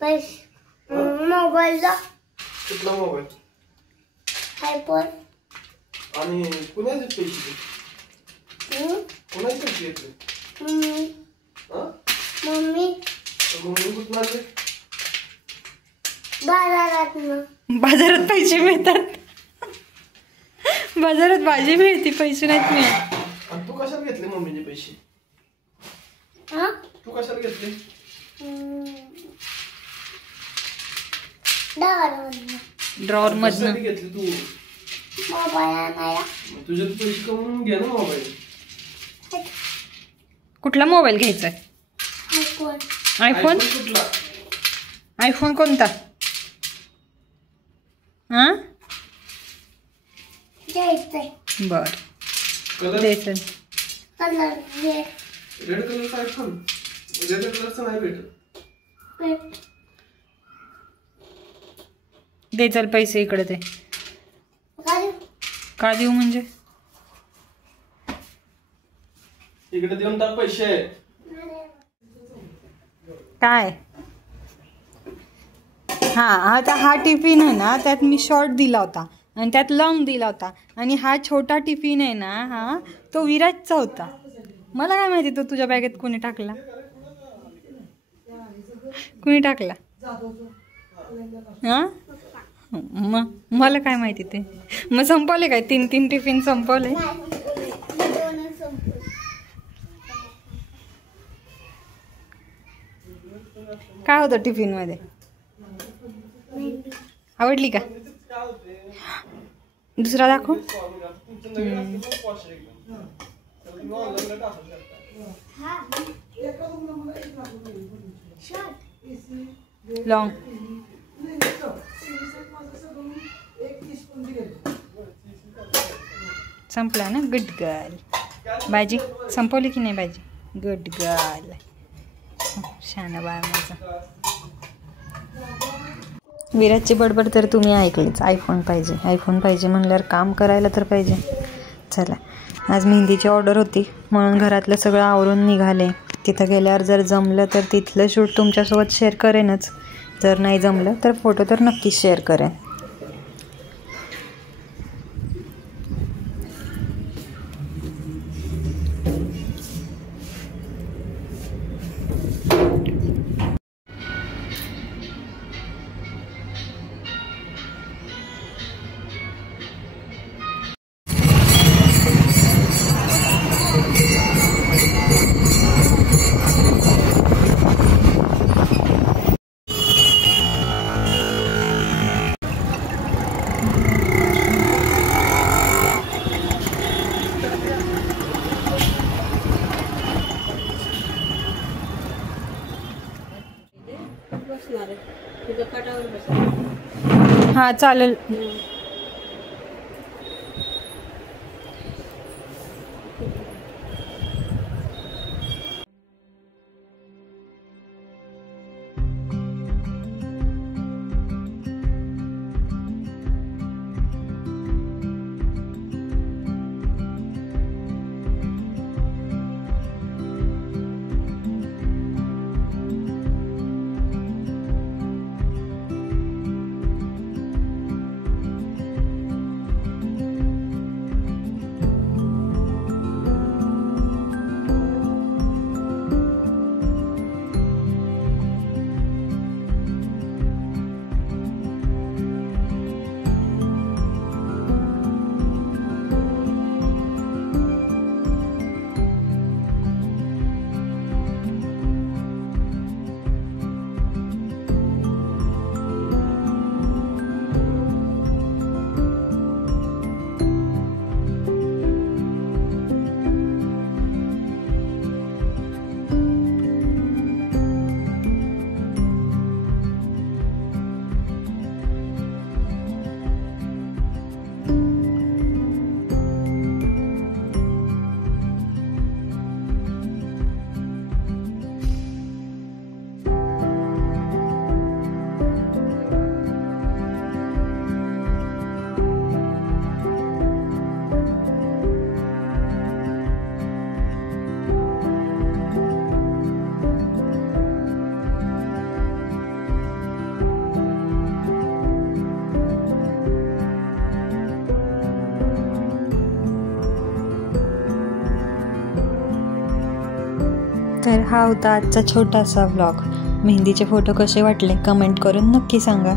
पैसे मोबाईलला कुठला मोबाईल? आयफोन. आणि कुणाचे पैसे? कुणाचे पैसे घेतले? मम्मी. मम्मी कुठून आले? बाजारात पैसे मिळतात. बाजारात भाजी मिळते, पैसे नाहीत मिळत. तू कशाला घेतले मम्मीचे पैसे? तू कशाला घेतले? ड्रॉवर मधनं घेतले तू? मोबाईल आणायला. तुझे पैसे कमवून घे ना मोबाईल. कुठला मोबाईल घ्यायचा आहे? आयफोन. आयफोन कुठला? आयफोन कोणता? हा घ्यायचंय. बर कलर? द्यायचं. कलर रेड कलरचा आयफोन. रेड कलरचा नाही भेटत. दे चल पैसे इकडे. ते का देऊ म्हणजे? इकडे देऊन टाक पैसे. काय? हा आता हा टिफिन आहे ना, त्यात मी शॉर्ट दिला होता आणि त्यात लॉंग दिला होता. आणि हा छोटा टिफिन आहे ना, हा तो विराजचा होता. मला काय माहिती तो तुझ्या बॅगेत कोणी टाकला. कुणी टाकला? हा मग मला काय माहिती ते. मग संपवले काय? 3 टिफिन संपवले. काय होतं टिफिन मध्ये? आवडली का? दुसरा दाखव. लॉंग संपला ना. Good girl. भाजी संपवली की नाही भाजी? Good girl. शाना बाळ माझं. विराजची बडबड तर तुम्ही ऐकलीच. आयफोन पाहिजे, आयफोन पाहिजे म्हणल्यावर काम करायला तर पाहिजे. चला, आज मेहंदीची ऑर्डर होती म्हणून घरातलं सगळं आवरून निघाले. तिथं गेल्यावर जर जमलं तर तिथलं शूट तुमच्यासोबत शेअर करेनच. जर नाही जमलं तर फोटो तर नक्कीच शेअर करेन. हा चालेल. तर हा होता आजचा छोटासा व्लॉग. मेहंदीचे फोटो कसे वाटले कमेंट करून नक्की सांगा.